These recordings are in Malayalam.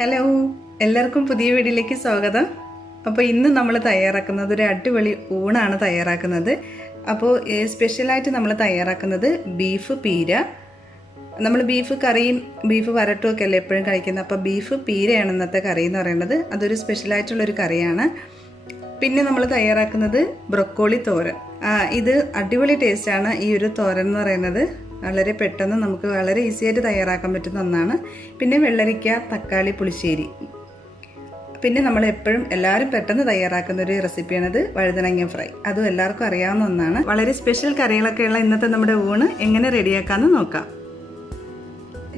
ഹലോ, എല്ലാവർക്കും പുതിയ വീഡിയോയിലേക്ക് സ്വാഗതം. അപ്പോൾ ഇന്ന് നമ്മൾ തയ്യാറാക്കുന്നത് ഒരു അടിപൊളി ഊണാണ് തയ്യാറാക്കുന്നത്. അപ്പോൾ സ്പെഷ്യലായിട്ട് നമ്മൾ തയ്യാറാക്കുന്നത് ബീഫ് പീര. നമ്മൾ ബീഫ് കറിയും ബീഫ് വരട്ടും ഒക്കെ അല്ലേ എപ്പോഴും കഴിക്കുന്നത്. അപ്പോൾ ബീഫ് പീരയാണ് ഇന്നത്തെ കറി എന്ന് പറയുന്നത്. അതൊരു സ്പെഷ്യലായിട്ടുള്ളൊരു കറിയാണ്. പിന്നെ നമ്മൾ തയ്യാറാക്കുന്നത് ബ്രൊക്കോളി തോരൻ. ഇത് അടിപൊളി ടേസ്റ്റാണ് ഈ ഒരു തോരൻ എന്ന് പറയുന്നത്. വളരെ പെട്ടെന്ന് നമുക്ക് വളരെ ഈസിയായിട്ട് തയ്യാറാക്കാൻ പറ്റുന്ന ഒന്നാണ്. പിന്നെ വെള്ളരിക്ക, തക്കാളി, പുളിശ്ശേരി. പിന്നെ നമ്മൾ എപ്പോഴും എല്ലാവരും പെട്ടെന്ന് തയ്യാറാക്കുന്ന ഒരു റെസിപ്പിയാണത് വഴുതനങ്ങ ഫ്രൈ. അതും എല്ലാവർക്കും അറിയാവുന്ന ഒന്നാണ്. വളരെ സ്പെഷ്യൽ കറികളൊക്കെയുള്ള ഇന്നത്തെ നമ്മുടെ ഊണ് എങ്ങനെ റെഡിയാക്കാമെന്ന് നോക്കാം.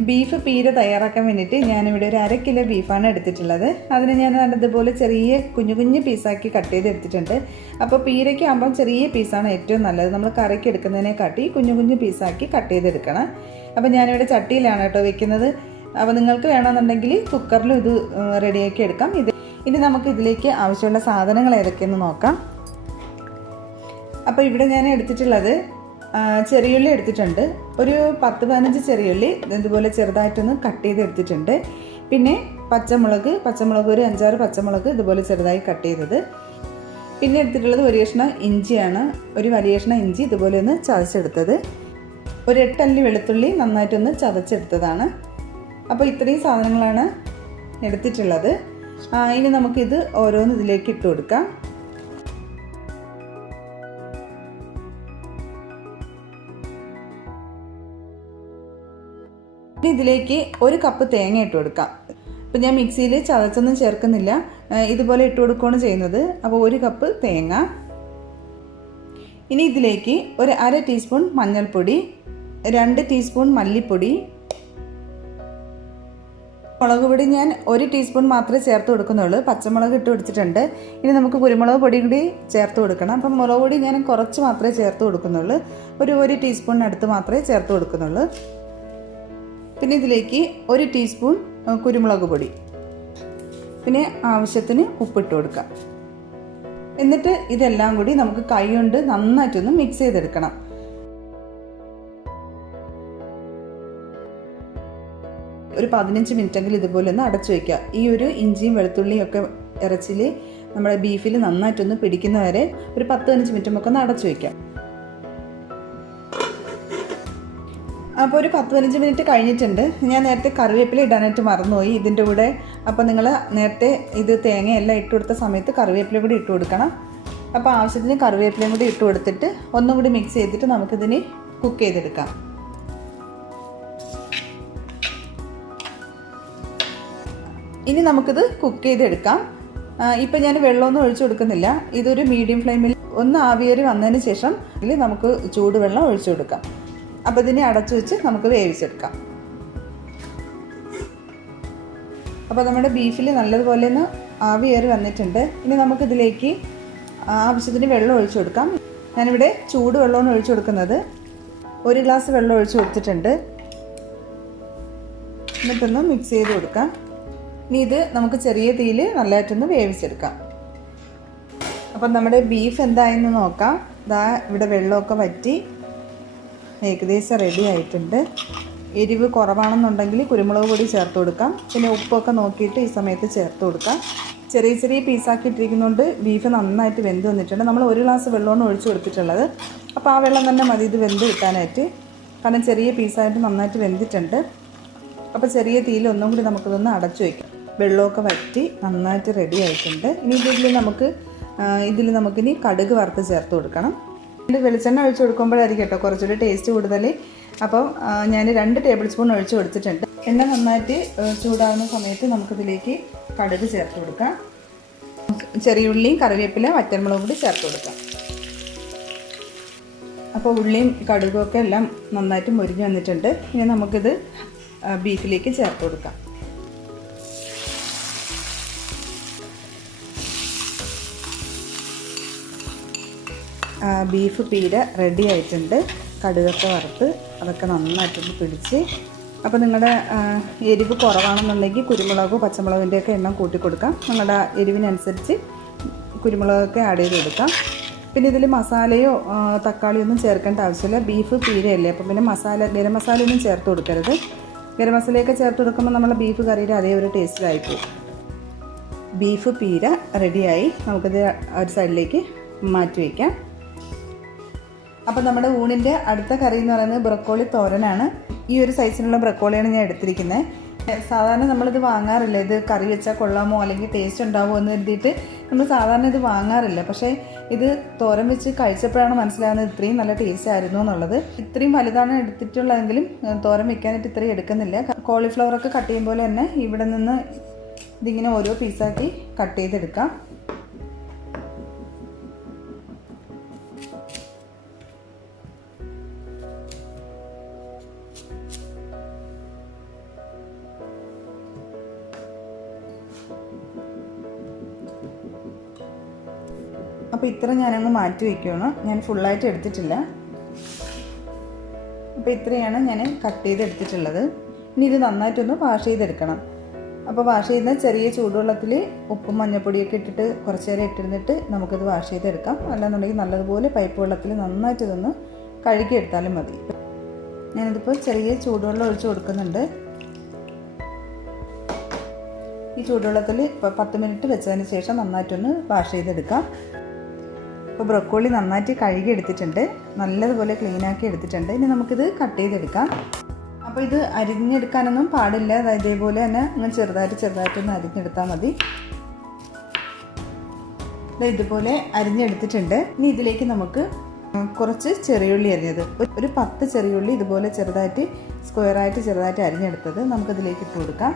ബീഫ് പീര തയ്യാറാക്കാൻ വേണ്ടിയിട്ട് ഞാനിവിടെ ഒരു 1/2 കിലോ ബീഫാണ് എടുത്തിട്ടുള്ളത്. അതിന് ഞാൻ ഇതുപോലെ ചെറിയ കുഞ്ഞു കുഞ്ഞു പീസാക്കി കട്ട് ചെയ്ത് എടുത്തിട്ടുണ്ട്. അപ്പോൾ പീരയ്ക്ക് ആകുമ്പം ചെറിയ പീസാണ് ഏറ്റവും നല്ലത്. നമ്മൾ കറിക്ക് എടുക്കുന്നതിനെക്കാട്ടി കുഞ്ഞു കുഞ്ഞു പീസാക്കി കട്ട് ചെയ്തെടുക്കണം. അപ്പോൾ ഞാനിവിടെ ചട്ടിയിലാണ് കേട്ടോ വെക്കുന്നത്. അപ്പോൾ നിങ്ങൾക്ക് വേണമെന്നുണ്ടെങ്കിൽ കുക്കറിലും ഇത് റെഡിയാക്കി എടുക്കാം. ഇനി നമുക്ക് ഇതിലേക്ക് ആവശ്യമുള്ള സാധനങ്ങൾ ഏതൊക്കെയെന്ന് നോക്കാം. അപ്പോൾ ഇവിടെ ഞാൻ എടുത്തിട്ടുള്ളത് ചെറിയുള്ളി എടുത്തിട്ടുണ്ട്. ഒരു 10-15 ചെറിയുള്ളി ഇതുപോലെ ചെറുതായിട്ടൊന്ന് കട്ട് ചെയ്ത് എടുത്തിട്ടുണ്ട്. പിന്നെ പച്ചമുളക് ഒരു 5-6 പച്ചമുളക് ഇതുപോലെ ചെറുതായി കട്ട് ചെയ്തത്. പിന്നെ എടുത്തിട്ടുള്ളത് ഒരു കഷ്ണം ഇഞ്ചിയാണ്. ഒരു വലിയ കഷ്ണം ഇഞ്ചി ഇതുപോലെ ഒന്ന് ചതച്ചെടുത്തത്. ഒരു 8 അല്ലി വെളുത്തുള്ളി നന്നായിട്ടൊന്ന് ചതച്ചെടുത്തതാണ്. അപ്പോൾ ഇത്രയും സാധനങ്ങളാണ് എടുത്തിട്ടുള്ളത്. ഇനി നമുക്കിത് ഓരോന്ന് ഇതിലേക്ക് ഇട്ട് കൊടുക്കാം. ഇതിലേക്ക് 1 കപ്പ് തേങ്ങ ഇട്ട് കൊടുക്കാം. ഇപ്പം ഞാൻ മിക്സിയിൽ ചതച്ചൊന്നും ചേർക്കുന്നില്ല, ഇതുപോലെ ഇട്ട് കൊടുക്കുകയാണ് ചെയ്യുന്നത്. അപ്പോൾ 1 കപ്പ് തേങ്ങ. ഇനി ഇതിലേക്ക് ഒരു 1/2 ടീസ്പൂൺ മഞ്ഞൾപ്പൊടി, 2 ടീസ്പൂൺ മല്ലിപ്പൊടി, മുളക് പൊടി ഞാൻ 1 ടീസ്പൂൺ മാത്രമേ ചേർത്ത് കൊടുക്കുന്നുള്ളൂ. പച്ചമുളക് ഇട്ട് കൊടുത്തിട്ടുണ്ട്. ഇനി നമുക്ക് കുരുമുളക് പൊടി കൂടി ചേർത്ത് കൊടുക്കണം. അപ്പം മുളക് പൊടി ഞാൻ കുറച്ച് മാത്രമേ ചേർത്ത് കൊടുക്കുന്നുള്ളൂ. ഒരു 1 ടീസ്പൂണിനടുത്ത് മാത്രമേ ചേർത്ത് കൊടുക്കുന്നുള്ളൂ. പിന്നെ ഇതിലേക്ക് 1 ടീസ്പൂൺ കുരുമുളക് പൊടി, പിന്നെ ആവശ്യത്തിന് ഉപ്പിട്ട് കൊടുക്കാം. എന്നിട്ട് ഇതെല്ലാം കൂടി നമുക്ക് കൈ കൊണ്ട് നന്നായിട്ടൊന്ന് മിക്സ് ചെയ്തെടുക്കണം. ഒരു 15 മിനിറ്റെങ്കിലും ഇതുപോലെ ഒന്ന് അടച്ചു വയ്ക്കുക. ഈ ഒരു ഇഞ്ചിയും വെളുത്തുള്ളിയും ഒക്കെ ഇറച്ചിൽ നമ്മുടെ ബീഫിൽ നന്നായിട്ടൊന്ന് പിടിക്കുന്നവരെ ഒരു 10-15 മിനിറ്റ് ഒക്കെ ഒന്ന് അടച്ചു വയ്ക്കാം. അപ്പോൾ ഒരു 10-15 മിനിറ്റ് കഴിഞ്ഞിട്ടുണ്ട്. ഞാൻ നേരത്തെ കറിവേപ്പില ഇടാനായിട്ട് മറന്നുപോയി ഇതിൻ്റെ കൂടെ. അപ്പോൾ നിങ്ങൾ നേരത്തെ ഇത് തേങ്ങയെല്ലാം ഇട്ട് കൊടുത്ത സമയത്ത് കറിവേപ്പില കൂടി ഇട്ട് കൊടുക്കണം. അപ്പോൾ ആവശ്യത്തിന് കറിവേപ്പിലയും കൂടി ഇട്ട് കൊടുത്തിട്ട് ഒന്നും കൂടി മിക്സ് ചെയ്തിട്ട് നമുക്കിതിന് കുക്ക് ചെയ്തെടുക്കാം. ഇനി നമുക്കിത് കുക്ക് ചെയ്തെടുക്കാം. ഇപ്പം ഞാൻ വെള്ളമൊന്നും ഒഴിച്ചു കൊടുക്കുന്നില്ല. ഇതൊരു മീഡിയം ഫ്ലെയിമിൽ ഒന്ന് ആവിയേറി വന്നതിന് ശേഷം ഇതിൽ നമുക്ക് ചൂടുവെള്ളം ഒഴിച്ചു കൊടുക്കാം. അപ്പോൾ ഇതിനെ അടച്ചു വെച്ച് നമുക്ക് വേവിച്ചെടുക്കാം. അപ്പോൾ നമ്മുടെ ബീഫിൽ നല്ലതുപോലെ ഒന്ന് ആവിയേറി വന്നിട്ടുണ്ട്. ഇനി നമുക്കിതിലേക്ക് ആവശ്യത്തിന് വെള്ളം ഒഴിച്ചു കൊടുക്കാം. ഞാനിവിടെ ചൂടുവെള്ളമാണ് ഒഴിച്ചു കൊടുക്കുന്നത്. 1 ഗ്ലാസ് വെള്ളം ഒഴിച്ചു കൊടുത്തിട്ടുണ്ട്. എന്നിട്ടൊന്ന് മിക്സ് ചെയ്ത് കൊടുക്കാം. ഇനി ഇത് നമുക്ക് ചെറിയ തീയിൽ നല്ലതായിട്ടൊന്ന് വേവിച്ചെടുക്കാം. അപ്പം നമ്മുടെ ബീഫ് എന്തായെന്ന് നോക്കാം. ഇവിടെ വെള്ളമൊക്കെ വറ്റി ഏകദേശം റെഡി ആയിട്ടുണ്ട്. എരിവ് കുറവാണെന്നുണ്ടെങ്കിൽ കുരുമുളക് പൊടി ചേർത്ത് കൊടുക്കാം. പിന്നെ ഉപ്പൊക്കെ നോക്കിയിട്ട് ഈ സമയത്ത് ചേർത്ത് കൊടുക്കാം. ചെറിയ ചെറിയ പീസാക്കി ഇട്ടിരിക്കുന്നതുകൊണ്ട് ബീഫ് നന്നായിട്ട് വെന്ത് വന്നിട്ടുണ്ട്. നമ്മൾ 1 ഗ്ലാസ് വെള്ളമാണ് ഒഴിച്ചു കൊടുത്തിട്ടുള്ളത്. അപ്പോൾ ആ വെള്ളം തന്നെ മതി ഇത് വെന്ത് കിട്ടാനായിട്ട്. കാരണം ചെറിയ പീസായിട്ട് നന്നായിട്ട് വെന്തിട്ടുണ്ട്. അപ്പോൾ ചെറിയ തീയിൽ ഒന്നും കൂടി നമുക്കിതൊന്ന് അടച്ചു വയ്ക്കാം. വെള്ളമൊക്കെ വറ്റി നന്നായിട്ട് റെഡി ആയിട്ടുണ്ട്. ഇനി ഇതിൽ നമുക്കിനി കടുക് വറുത്ത് ചേർത്ത് കൊടുക്കണം. വെളിച്ചെണ്ണ ഒഴിച്ച് കൊടുക്കുമ്പോഴായിരിക്കും കേട്ടോ കുറച്ചുകൂടി ടേസ്റ്റ് കൂടുതൽ. അപ്പം ഞാൻ 2 ടേബിൾ സ്പൂൺ ഒഴിച്ച് കൊടുത്തിട്ടുണ്ട്. എണ്ണ നന്നായിട്ട് ചൂടാകുന്ന സമയത്ത് നമുക്കിതിലേക്ക് കടുക് ചേർത്ത് കൊടുക്കാം. ചെറിയുള്ളിയും കറിവേപ്പില വറ്റൽമുളകും കൂടി ചേർത്ത് കൊടുക്കാം. അപ്പോൾ ഉള്ളിയും കടുകുമൊക്കെ എല്ലാം നന്നായിട്ട് മുരിഞ്ഞ് വന്നിട്ടുണ്ട്. ഇനി നമുക്കിത് ബീഫിലേക്ക് ചേർത്ത് കൊടുക്കാം. ബീഫ് പീര റെഡി ആയിട്ടുണ്ട്. കടുകൊക്കെ വറുത്ത് അതൊക്കെ നന്നായിട്ടൊന്ന് പിടിച്ച്. അപ്പോൾ നിങ്ങളുടെ എരിവ് കുറവാണെന്നുണ്ടെങ്കിൽ കുരുമുളകോ പച്ചമുളകിൻ്റെയൊക്കെ എണ്ണം കൂട്ടി കൊടുക്കാം. നിങ്ങളുടെ എരിവിനനുസരിച്ച് കുരുമുളകൊക്കെ ആഡ് ചെയ്ത് കൊടുക്കാം. പിന്നെ ഇതിൽ മസാലയോ തക്കാളിയൊന്നും ചേർക്കേണ്ട ആവശ്യമില്ല. ബീഫ് പീരയല്ലേ, അപ്പം പിന്നെ ഗരം മസാലയൊന്നും ചേർത്ത് കൊടുക്കരുത്. ഗരം മസാലയൊക്കെ ചേർത്ത് കൊടുക്കുമ്പോൾ നമ്മൾ ബീഫ് കറിയുടെ അതേ ഒരു ടേസ്റ്റിലായിപ്പോവും. ബീഫ് പീര റെഡിയായി. നമുക്കിത് ഒരു സൈഡിലേക്ക് മാറ്റി വയ്ക്കാം. അപ്പോൾ നമ്മുടെ ഊണിൻ്റെ അടുത്ത കറി എന്ന് പറയുന്നത് ബ്രൊക്കോളി തോരനാണ്. ഈ ഒരു സൈസിലുള്ള ബ്രൊക്കോളിയാണ് ഞാൻ എടുത്തിരിക്കുന്നത്. സാധാരണ നമ്മളിത് വാങ്ങാറില്ല. ഇത് കറി വെച്ചാൽ കൊള്ളാമോ അല്ലെങ്കിൽ ടേസ്റ്റ് ഉണ്ടാവുമോ എന്ന് കരുതിയിട്ട് നമ്മൾ സാധാരണ ഇത് വാങ്ങാറില്ല. പക്ഷേ ഇത് തോരൻ വെച്ച് കഴിച്ചപ്പോഴാണ് മനസ്സിലാകുന്നത് ഇത്രയും നല്ല ടേസ്റ്റ് ആയിരുന്നു എന്നുള്ളത്. ഇത്രയും വലുതാണ് എടുത്തിട്ടുള്ളതെങ്കിലും തോരൻ വെക്കാനായിട്ട് ഇത്രയും എടുക്കുന്നില്ല. കോളിഫ്ലവറൊക്കെ കട്ട് ചെയ്യും പോലെ തന്നെ ഇവിടെ നിന്ന് ഇതിങ്ങനെ ഓരോ പീസാക്കി കട്ട് ചെയ്തെടുക്കാം. അപ്പോൾ ഇത്ര ഞാനങ്ങ് മാറ്റി വയ്ക്കുകയാണ്. ഞാൻ ഫുള്ളായിട്ട് എടുത്തിട്ടില്ല. അപ്പോൾ ഇത്രയാണ് ഞാൻ കട്ട് ചെയ്തെടുത്തിട്ടുള്ളത്. ഇനി ഇത് നന്നായിട്ടൊന്ന് വാഷ് ചെയ്തെടുക്കണം. അപ്പോൾ വാഷ് ചെയ്യുന്ന ചെറിയ ചൂടുവെള്ളത്തിൽ ഉപ്പും മഞ്ഞൾപ്പൊടിയൊക്കെ ഇട്ടിട്ട് കുറച്ച് നേരം ഇട്ടിരുന്നിട്ട് നമുക്കിത് വാഷ് ചെയ്തെടുക്കാം. അല്ലാന്നുണ്ടെങ്കിൽ നല്ലതുപോലെ പൈപ്പ് വെള്ളത്തിൽ നന്നായിട്ട് ഇതൊന്ന് കഴുകിയെടുത്താലും മതി. ഞാനിതിപ്പോൾ ചെറിയ ചൂടുവെള്ളം ഒഴിച്ച് കൊടുക്കുന്നുണ്ട്. ഈ ചൂടുവെള്ളത്തിൽ ഇപ്പോൾ 10 മിനിറ്റ് വെച്ചതിന് ശേഷം നന്നായിട്ടൊന്ന് വാഷ് ചെയ്തെടുക്കാം. ഇപ്പോൾ ബ്രൊക്കോളി നന്നായിട്ട് കഴുകി എടുത്തിട്ടുണ്ട്, നല്ലതുപോലെ ക്ലീനാക്കി എടുത്തിട്ടുണ്ട്. ഇനി നമുക്കിത് കട്ട് ചെയ്തെടുക്കാം. അപ്പോൾ ഇത് അരിഞ്ഞെടുക്കാനൊന്നും പാടില്ല. ഇതേപോലെ തന്നെ അങ്ങ് ചെറുതായിട്ടൊന്ന് അരിഞ്ഞെടുത്താൽ മതി. ഇതുപോലെ അരിഞ്ഞെടുത്തിട്ടുണ്ട്. ഇനി ഇതിലേക്ക് നമുക്ക് കുറച്ച് ചെറിയുള്ളി അരിഞ്ഞത്, ഒരു 10 ചെറിയുള്ളി ഇതുപോലെ ചെറുതായിട്ട് ചെറുതായിട്ട് അരിഞ്ഞെടുത്തത് നമുക്കിതിലേക്ക് ഇട്ട് കൊടുക്കാം.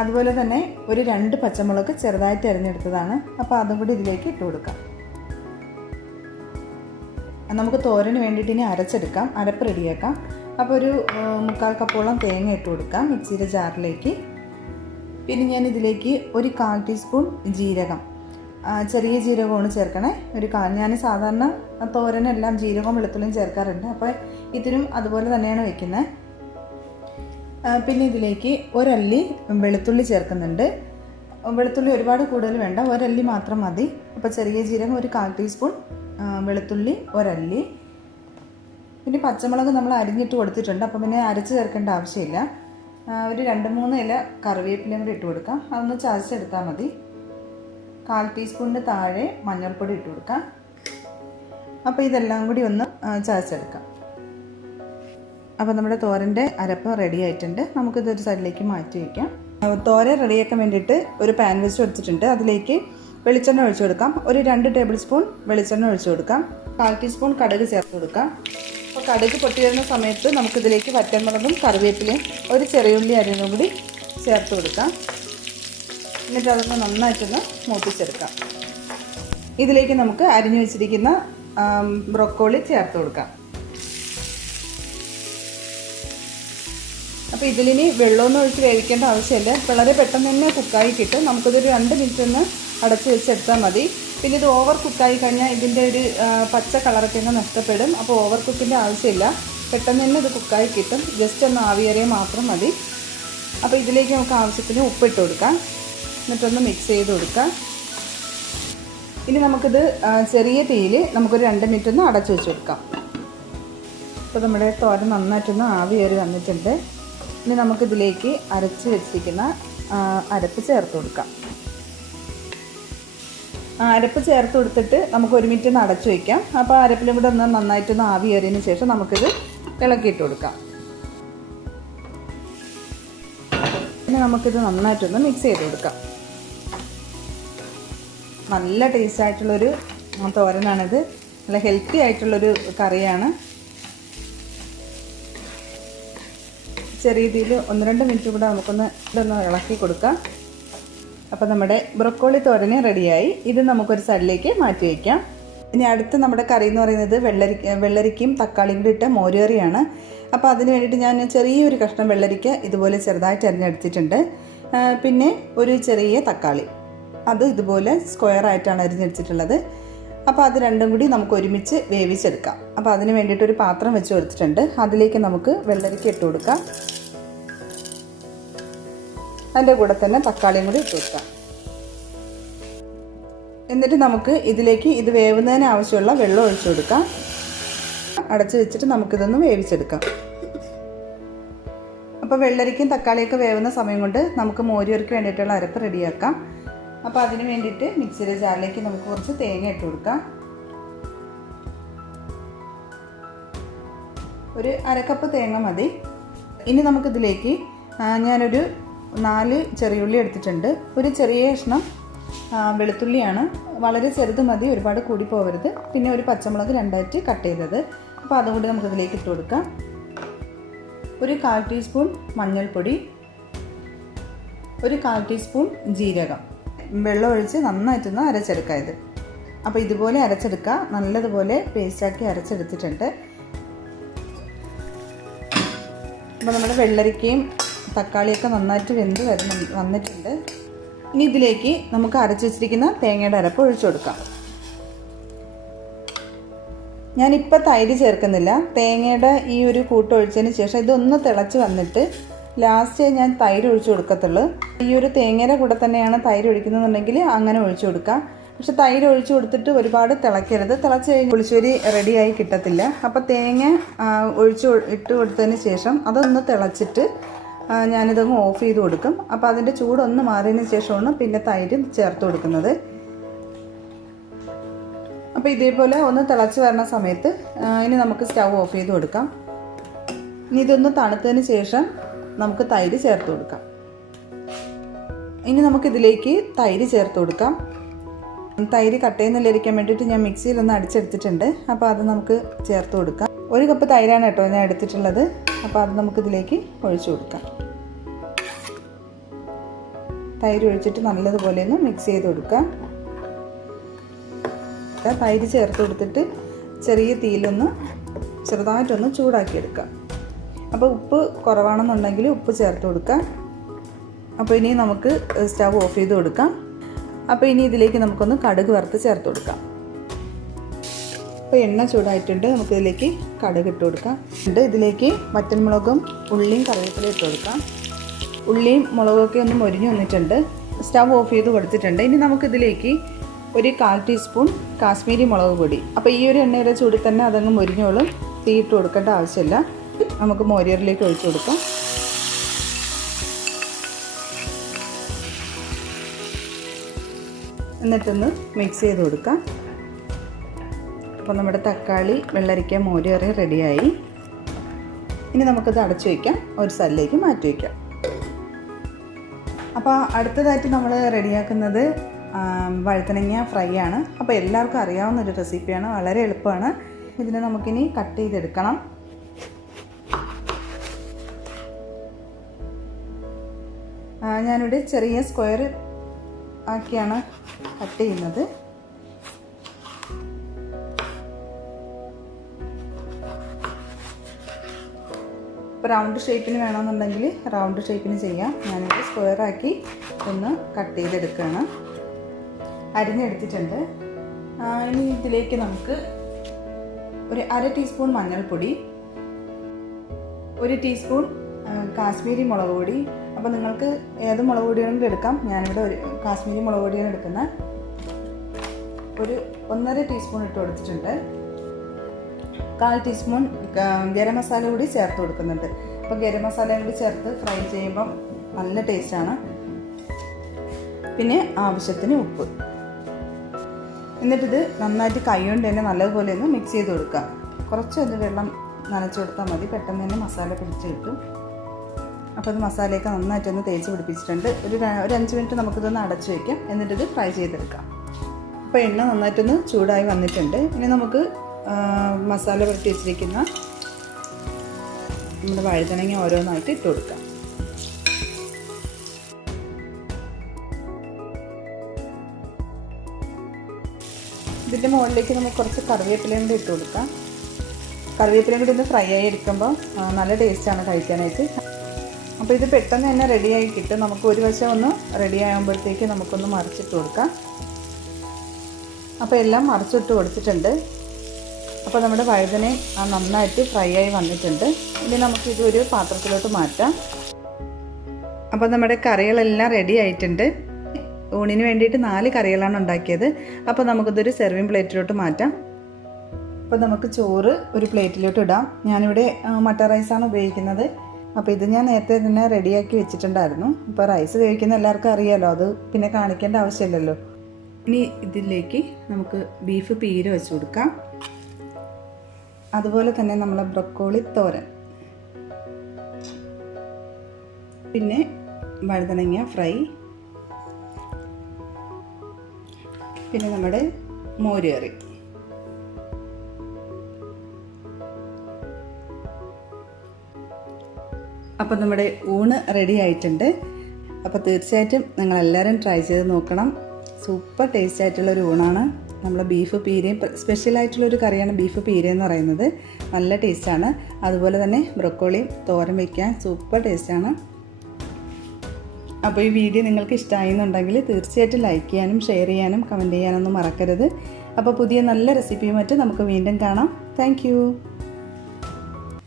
അതുപോലെ തന്നെ ഒരു 2 പച്ചമുളക് ചെറുതായിട്ട് അരിഞ്ഞെടുത്തതാണ്. അപ്പോൾ അതും കൂടി ഇതിലേക്ക് ഇട്ട് കൊടുക്കാം. നമുക്ക് തോരന് വേണ്ടിയിട്ട് ഇനി അരച്ചെടുക്കാം, അരപ്പ് റെഡിയാക്കാം. അപ്പോൾ ഒരു 3/4 കപ്പോളം തേങ്ങ ഇട്ട് കൊടുക്കാം മിക്സിയുടെ ജാറിലേക്ക്. പിന്നെ ഞാൻ ഇതിലേക്ക് ഒരു 1/4 ടീസ്പൂൺ ജീരകം, ചെറിയ ജീരകമാണ് ചേർക്കണേ. ഞാൻ സാധാരണ തോരനെല്ലാം ജീരകവും വെളുത്തുള്ളിയും ചേർക്കാറുണ്ട്. അപ്പോൾ ഇതിനും അതുപോലെ തന്നെയാണ് വെക്കുന്നത്. പിന്നെ ഇതിലേക്ക് ഒരല്ലി വെളുത്തുള്ളി ചേർക്കുന്നുണ്ട്. വെളുത്തുള്ളി ഒരുപാട് കൂടുതൽ വേണ്ട, ഒരല്ലി മാത്രം മതി. അപ്പോൾ ചെറിയ ജീരകം ഒരു 1/4 ടീസ്പൂൺ, വെളുത്തുള്ളി ഒരല്ലി. പിന്നെ പച്ചമുളക് നമ്മൾ അരിഞ്ഞിട്ട് കൊടുത്തിട്ടുണ്ട്. അപ്പോൾ പിന്നെ അരച്ച് ചേർക്കേണ്ട ആവശ്യമില്ല. ഒരു 2-3 ഇല കറിവേപ്പിലയും കൂടി ഇട്ട് കൊടുക്കാം. അതൊന്ന് ചതച്ചെടുത്താൽ മതി. 1/4 ടീസ്പൂണിന് താഴെ മഞ്ഞൾപ്പൊടി ഇട്ട് കൊടുക്കാം. അപ്പോൾ ഇതെല്ലാം കൂടി ഒന്ന് ചതച്ചെടുക്കാം. അപ്പോൾ നമ്മുടെ തോരൻ്റെ അരപ്പ് റെഡി ആയിട്ടുണ്ട്. നമുക്കിതൊരു സൈഡിലേക്ക് മാറ്റി വയ്ക്കാം. തോരൻ റെഡിയാക്കാൻ വേണ്ടിയിട്ട് ഒരു പാൻ വെച്ച് കൊടുത്തിട്ടുണ്ട്. അതിലേക്ക് വെളിച്ചെണ്ണ ഒഴിച്ചു കൊടുക്കാം. ഒരു 2 ടേബിൾ സ്പൂൺ വെളിച്ചെണ്ണ ഒഴിച്ചു കൊടുക്കാം. 1/4 ടീസ്പൂൺ കടുക് ചേർത്ത് കൊടുക്കാം. അപ്പോൾ കടുക് പൊട്ടി വരുന്ന സമയത്ത് നമുക്കിതിലേക്ക് വറ്റൽമുളകും കറിവേപ്പിലയും ഒരു ചെറിയുള്ളി അരിഞ്ഞും കൂടി ചേർത്ത് കൊടുക്കാം. എന്നിട്ട് അതൊന്ന് നന്നായിട്ടൊന്ന് മൂപ്പിച്ചെടുക്കാം. ഇതിലേക്ക് നമുക്ക് അരിഞ്ഞു വെച്ചിരിക്കുന്ന ബ്രൊക്കോളി ചേർത്ത് കൊടുക്കാം. അപ്പോൾ ഇതിലിനി വെള്ളമൊന്നും ഒഴിച്ച് വേവിക്കേണ്ട ആവശ്യമില്ല. വളരെ പെട്ടെന്ന് തന്നെ കുക്കായി കിട്ടും. നമുക്കിതൊരു 2 മിനിറ്റ് ഒന്ന് അടച്ച് വെച്ചെടുത്താൽ മതി. പിന്നെ ഇത് ഓവർ കുക്കായി കഴിഞ്ഞാൽ ഇതിൻ്റെ ഒരു പച്ച കളറൊക്കെ ഒന്ന് നഷ്ടപ്പെടും. അപ്പോൾ ഓവർ കുക്കിൻ്റെ ആവശ്യമില്ല, പെട്ടെന്ന് തന്നെ ഇത് കുക്കായി കിട്ടും. ജസ്റ്റ് ഒന്ന് ആവിയേറിയാൽ മാത്രം മതി. അപ്പോൾ ഇതിലേക്ക് നമുക്ക് ആവശ്യത്തിന് ഉപ്പിട്ട് കൊടുക്കാം. എന്നിട്ടൊന്ന് മിക്സ് ചെയ്ത് കൊടുക്കാം. ഇനി നമുക്കിത് ചെറിയ തീയിൽ നമുക്കൊരു 2 മിനിറ്റ് ഒന്ന് അടച്ച് വെച്ച് കൊടുക്കാം. അപ്പോൾ നമ്മുടെ തോരൻ നന്നായിട്ടൊന്ന് ആവിയേറി വന്നിട്ടുണ്ട്. ഇനി നമുക്കിതിലേക്ക് അരച്ച് വെച്ചിരിക്കുന്ന അരപ്പ് ചേർത്ത് കൊടുക്കാം. അരപ്പ് ചേർത്ത് കൊടുത്തിട്ട് നമുക്ക് 1 മിനിറ്റ് ഒന്ന് അടച്ചു വയ്ക്കാം. അപ്പോൾ അരപ്പിലും കൂടെ ഒന്ന് നന്നായിട്ടൊന്ന് ആവിയേറിയതിന് ശേഷം നമുക്കിത് ഇളക്കിയിട്ട് കൊടുക്കാം. പിന്നെ നമുക്കിത് നന്നായിട്ടൊന്ന് മിക്സ് ചെയ്ത് കൊടുക്കാം. നല്ല ടേസ്റ്റ് ആയിട്ടുള്ളൊരു തോരനാണിത്. നല്ല ഹെൽത്തി ആയിട്ടുള്ളൊരു കറിയാണ്. ചെറിയ രീതിയിൽ 1-2 മിനിറ്റ് കൂടെ നമുക്കൊന്ന് ഇതൊന്ന് ഇളക്കി കൊടുക്കാം. അപ്പോൾ നമ്മുടെ ബ്രൊക്കോളി തോരന് റെഡിയായി. ഇത് നമുക്കൊരു സൈഡിലേക്ക് മാറ്റി വയ്ക്കാം. ഇനി അടുത്ത് നമ്മുടെ കറി എന്ന് പറയുന്നത് വെള്ളരിക്കയും തക്കാളിയും കൂടി ഇട്ട മോരുകറിയാണ്. അപ്പോൾ അതിന് വേണ്ടിയിട്ട് ഞാൻ ചെറിയൊരു കഷ്ണം വെള്ളരിക്ക ഇതുപോലെ ചെറുതായിട്ട് അരിഞ്ഞെടുത്തിട്ടുണ്ട്. പിന്നെ ഒരു ചെറിയ തക്കാളി, അത് ഇതുപോലെ സ്ക്വയറായിട്ടാണ് അരിഞ്ഞെടുത്തിട്ടുള്ളത്. അപ്പോൾ അത് രണ്ടും കൂടി നമുക്ക് ഒരുമിച്ച് വേവിച്ചെടുക്കാം. അപ്പോൾ അതിന് വേണ്ടിയിട്ടൊരു പാത്രം വെച്ച് കൊടുത്തിട്ടുണ്ട്. അതിലേക്ക് നമുക്ക് വെള്ളരിക്ക ഇട്ട് കൊടുക്കാം. അതിൻ്റെ കൂടെ തന്നെ തക്കാളിയും കൂടി ഇട്ട് കൊടുക്കാം. എന്നിട്ട് നമുക്ക് ഇതിലേക്ക് ഇത് വേവുന്നതിന് ആവശ്യമുള്ള വെള്ളം ഒഴിച്ചു കൊടുക്കാം. അടച്ചു വെച്ചിട്ട് നമുക്കിതൊന്ന് വേവിച്ചെടുക്കാം. അപ്പോൾ വെള്ളരിക്കും തക്കാളിയൊക്കെ വേവുന്ന സമയം കൊണ്ട് നമുക്ക് മോരുകറിക്ക് വേണ്ടിയിട്ടുള്ള അരപ്പ് റെഡിയാക്കാം. അപ്പോൾ അതിന് വേണ്ടിയിട്ട് മിക്സിയുടെ ജാറിലേക്ക് നമുക്ക് കുറച്ച് തേങ്ങ ഇട്ട് കൊടുക്കാം. ഒരു അരക്കപ്പ് തേങ്ങ മതി. ഇനി നമുക്കിതിലേക്ക് ഞാനൊരു 4 ചെറിയുള്ളി എടുത്തിട്ടുണ്ട്. ഒരു ചെറിയ കഷ്ണം വെളുത്തുള്ളിയാണ്, വളരെ ചെറുത് മതി, ഒരുപാട് കൂടി പോകരുത്. പിന്നെ ഒരു പച്ചമുളക് 2ആയിട്ട് കട്ട് ചെയ്തത്. അപ്പോൾ അതും കൂടി നമുക്കിതിലേക്ക് ഇട്ട് കൊടുക്കാം. ഒരു 1/4 ടീസ്പൂൺ മഞ്ഞൾപ്പൊടി, ഒരു 1/4 ടീസ്പൂൺ ജീരകം. വെള്ളം ഒഴിച്ച് നന്നായിട്ടൊന്ന് അരച്ചെടുക്കാം ഇത്. അപ്പോൾ ഇതുപോലെ അരച്ചെടുക്കുക. നല്ലതുപോലെ പേസ്റ്റാക്കി അരച്ചെടുത്തിട്ടുണ്ട്. അപ്പോൾ നമ്മുടെ വെള്ളരിക്കയും തക്കാളിയൊക്കെ നന്നായിട്ട് വെന്ത് വന്നിട്ടുണ്ട്. ഇനി ഇതിലേക്ക് നമുക്ക് അരച്ച് വെച്ചിരിക്കുന്ന തേങ്ങയുടെ അരപ്പ് ഒഴിച്ചു കൊടുക്കാം. ഞാനിപ്പോൾ തൈര് ചേർക്കുന്നില്ല. തേങ്ങയുടെ ഈ ഒരു കൂട്ട് ഒഴിച്ചതിന് ശേഷം ഇതൊന്ന് തിളച്ച് വന്നിട്ട് ലാസ്റ്റ് ഞാൻ തൈര് ഒഴിച്ചു കൊടുക്കത്തുള്ളൂ. ഈ ഒരു തേങ്ങയുടെ കൂടെ തന്നെയാണ് തൈര് ഒഴിക്കുന്നതെന്നുണ്ടെങ്കിൽ അങ്ങനെ ഒഴിച്ചു കൊടുക്കാം. പക്ഷെ തൈര് ഒഴിച്ചു കൊടുത്തിട്ട് ഒരുപാട് തിളയ്ക്കരുത്. തിളച്ച് കഴിഞ്ഞ് പുളിശ്ശേരി റെഡിയായി കിട്ടത്തില്ല. അപ്പോൾ തേങ്ങ ഇട്ട് കൊടുത്തതിന് ശേഷം അതൊന്ന് തിളച്ചിട്ട് ഞാനിതൊന്ന് ഓഫ് ചെയ്ത് കൊടുക്കും. അപ്പോൾ അതിൻ്റെ ചൂടൊന്ന് മാറിയതിന് ശേഷമാണ് പിന്നെ തൈര് ചേർത്ത് കൊടുക്കുന്നത്. അപ്പോൾ ഇതേപോലെ ഒന്ന് തിളച്ച് വരുന്ന സമയത്ത് ഇനി നമുക്ക് സ്റ്റൗ ഓഫ് ചെയ്ത് കൊടുക്കാം. ഇനി ഇതൊന്ന് തണുത്തതിന് ശേഷം നമുക്ക് തൈര് ചേർത്ത് കൊടുക്കാം. ഇനി നമുക്കിതിലേക്ക് തൈര് ചേർത്ത് കൊടുക്കാം. തൈര് കട്ടയെന്നില്ലാതിരിക്കാൻ വേണ്ടിയിട്ട് ഞാൻ മിക്സിയിലൊന്ന് അടിച്ചെടുത്തിട്ടുണ്ട്. അപ്പോൾ അത് നമുക്ക് ചേർത്ത് കൊടുക്കാം. 1 കപ്പ് തൈരാണ് കേട്ടോ ഞാൻ എടുത്തിട്ടുള്ളത്. അപ്പോൾ അത് നമുക്കിതിലേക്ക് ഒഴിച്ചു കൊടുക്കാം. തൈര് ഒഴിച്ചിട്ട് നല്ലതുപോലെ ഒന്ന് മിക്സ് ചെയ്ത് കൊടുക്കാം. തൈര് ചേർത്ത് കൊടുത്തിട്ട് ചെറിയ തീയിലൊന്ന് ചെറുതായിട്ടൊന്ന് ചൂടാക്കിയെടുക്കാം. അപ്പോൾ ഉപ്പ് കുറവാണെന്നുണ്ടെങ്കിൽ ഉപ്പ് ചേർത്ത് കൊടുക്കാം. അപ്പോൾ ഇനി നമുക്ക് സ്റ്റവ് ഓഫ് ചെയ്ത് കൊടുക്കാം. അപ്പോൾ ഇനി ഇതിലേക്ക് നമുക്കൊന്ന് കടുക് വറുത്ത് ചേർത്ത് കൊടുക്കാം. അപ്പോൾ എണ്ണ ചൂടായിട്ടുണ്ട്. നമുക്കിതിലേക്ക് കടുക് ഇട്ട് കൊടുക്കാം. ഇതിലേക്ക് വറ്റൽമുളകും ഉള്ളിയും കറിവേപ്പിലയും ഇട്ട് കൊടുക്കാം. ഉള്ളിയും മുളകൊക്കെ ഒന്ന് മൊരിഞ്ഞ് വന്നിട്ടുണ്ട്. സ്റ്റവ് ഓഫ് ചെയ്ത് കൊടുത്തിട്ടുണ്ട്. ഇനി നമുക്കിതിലേക്ക് ഒരു 1/4 ടീസ്പൂൺ കാശ്മീരി മുളക് പൊടി. അപ്പോൾ ഈ ഒരു എണ്ണയുടെ ചൂടിൽ തന്നെ അതങ്ങ് മൊരിഞ്ഞോളും. തീ ഇട്ട് കൊടുക്കേണ്ട ആവശ്യമില്ല. നമുക്ക് മോരുകറിയിലേക്ക് ഒഴിച്ചു കൊടുക്കാം. എന്നിട്ടൊന്ന് മിക്സ് ചെയ്ത് കൊടുക്കാം. അപ്പോൾ നമ്മുടെ തക്കാളി വെള്ളരിക്ക മോരുകറി റെഡിയായി. ഇനി നമുക്കത് അടച്ചു വയ്ക്കാം. ഒരു സൈഡിലേക്ക് മാറ്റി വയ്ക്കാം. അപ്പോൾ അടുത്തതായിട്ട് നമ്മൾ റെഡിയാക്കുന്നത് വഴുതനങ്ങ ഫ്രൈ ആണ്. അപ്പോൾ എല്ലാവർക്കും അറിയാവുന്നൊരു റെസിപ്പിയാണ്, വളരെ എളുപ്പമാണ്. ഇതിനെ നമുക്കിനി കട്ട് ചെയ്തെടുക്കണം. ഞാനിവിടെ ചെറിയ സ്ക്വയർ ആക്കിയാണ് കട്ട് ചെയ്യുന്നത്. ഇപ്പോൾ റൗണ്ട് ഷേപ്പിന് വേണമെന്നുണ്ടെങ്കിൽ റൗണ്ട് ഷേപ്പിന് ചെയ്യാം. ഞാനിവിടെ സ്ക്വയറാക്കി ഒന്ന് കട്ട് ചെയ്തെടുക്കുകയാണ്. അരിഞ്ഞെടുത്തിട്ടുണ്ട്. ഇനി ഇതിലേക്ക് നമുക്ക് ഒരു 1/2 ടീസ്പൂൺ മഞ്ഞൾപ്പൊടി, 1 ടീസ്പൂൺ കാശ്മീരി മുളക് പൊടി. അപ്പോൾ നിങ്ങൾക്ക് ഏത് മുളക് പൊടിയാണെങ്കിലും എടുക്കാം. ഞാനിവിടെ ഒരു കാശ്മീരി മുളക് പൊടിയാണ് എടുക്കുന്നത്. ഒരു 1.5 ടീസ്പൂൺ ഇട്ട് കൊടുത്തിട്ടുണ്ട്. 1/4 ടീസ്പൂൺ ഗരം മസാല കൂടി ചേർത്ത് കൊടുക്കുന്നുണ്ട്. അപ്പോൾ ഗരം മസാലയും കൂടി ചേർത്ത് ഫ്രൈ ചെയ്യുമ്പം നല്ല ടേസ്റ്റാണ്. പിന്നെ ആവശ്യത്തിന് ഉപ്പ്. എന്നിട്ടിത് നന്നായിട്ട് കൈ കൊണ്ട് തന്നെ നല്ലതുപോലെ ഒന്ന് മിക്സ് ചെയ്ത് കൊടുക്കുക. കുറച്ചൊന്ന് വെള്ളം നനച്ചു കൊടുത്താൽ മതി. പെട്ടെന്ന് തന്നെ മസാല പിടിച്ച് കിട്ടും. അപ്പോൾ ഇത് മസാലയൊക്കെ നന്നായിട്ടൊന്ന് തേച്ച് പിടിപ്പിച്ചിട്ടുണ്ട്. ഒരു 5 മിനിറ്റ് നമുക്കിതൊന്ന് അടച്ചു വയ്ക്കാം. എന്നിട്ടിത് ഫ്രൈ ചെയ്തെടുക്കാം. അപ്പോൾ എണ്ണ നന്നായിട്ടൊന്ന് ചൂടായി വന്നിട്ടുണ്ട്. ഇനി നമുക്ക് മസാല പുരട്ടി വെച്ചിരിക്കുന്ന നമ്മുടെ വഴുതനങ്ങ ഓരോന്നായിട്ട് ഇട്ട് കൊടുക്കാം. ഇതിൻ്റെ മുകളിലേക്ക് നമുക്ക് കുറച്ച് കറിവേപ്പിലയും കൂടി ഇട്ട് കൊടുക്കാം. കറിവേപ്പിലയും കൂടി ഒന്ന് ഫ്രൈ ആയി എടുക്കുമ്പോൾ നല്ല ടേസ്റ്റാണ് കഴിക്കാനായിട്ട്. അപ്പോൾ ഇത് പെട്ടെന്ന് തന്നെ റെഡിയായി കിട്ടും. നമുക്ക് ഒരു വശം ഒന്ന് റെഡി ആകുമ്പോഴത്തേക്ക് നമുക്കൊന്ന് മറിച്ചിട്ട് കൊടുക്കാം. അപ്പോൾ എല്ലാം മറിച്ചിട്ട് കൊടുത്തിട്ടുണ്ട്. അപ്പോൾ നമ്മുടെ വഴുതന നന്നായിട്ട് ഫ്രൈ ആയി വന്നിട്ടുണ്ട്. ഇനി നമുക്കിത് ഒരു പാത്രത്തിലോട്ട് മാറ്റാം. അപ്പോൾ നമ്മുടെ കറികളെല്ലാം റെഡി ആയിട്ടുണ്ട്. ഊണിന് വേണ്ടിയിട്ട് 4 കറികളാണ് ഉണ്ടാക്കിയത്. അപ്പോൾ നമുക്കിതൊരു സെർവിങ് പ്ലേറ്റിലോട്ട് മാറ്റാം. അപ്പോൾ നമുക്ക് ചോറ് ഒരു പ്ലേറ്റിലോട്ട് ഇടാം. ഞാനിവിടെ മട്ട റൈസാണ് ഉപയോഗിക്കുന്നത്. അപ്പോൾ ഇത് ഞാൻ നേരത്തെ തന്നെ റെഡിയാക്കി വെച്ചിട്ടുണ്ടായിരുന്നു. അപ്പോൾ റൈസ് കഴിക്കുന്ന എല്ലാവർക്കും അറിയാമല്ലോ, അത് പിന്നെ കാണിക്കേണ്ട ആവശ്യമില്ലല്ലോ. ഇനി ഇതിലേക്ക് നമുക്ക് ബീഫ് പീര വെച്ച് കൊടുക്കാം. അതുപോലെ തന്നെ നമ്മളെ ബ്രൊക്കോളി തോരൻ, പിന്നെ വഴുതനങ്ങ ഫ്രൈ, പിന്നെ നമ്മുടെ മോര് കറി. അപ്പോൾ നമ്മുടെ ഊണ് റെഡി ആയിട്ടുണ്ട്. അപ്പോൾ തീർച്ചയായിട്ടും നിങ്ങളെല്ലാവരും ട്രൈ ചെയ്ത് നോക്കണം. സൂപ്പർ ടേസ്റ്റ് ആയിട്ടുള്ളൊരു ഊണാണ്. നമ്മളെ ബീഫ് പീരയും സ്പെഷ്യലായിട്ടുള്ളൊരു കറിയാണ് ബീഫ് പീര എന്ന് പറയുന്നത്. നല്ല ടേസ്റ്റാണ്. അതുപോലെ തന്നെ ബ്രൊക്കോളിയും തോരൻ വയ്ക്കാൻ സൂപ്പർ ടേസ്റ്റാണ്. അപ്പോൾ ഈ വീഡിയോ നിങ്ങൾക്ക് ഇഷ്ടമായെന്നുണ്ടെങ്കിൽ തീർച്ചയായിട്ടും ലൈക്ക് ചെയ്യാനും ഷെയർ ചെയ്യാനും കമൻറ്റ് ചെയ്യാനൊന്നും മറക്കരുത്. അപ്പോൾ പുതിയ നല്ല റെസിപ്പിയുമായിട്ട് നമുക്ക് വീണ്ടും കാണാം. താങ്ക്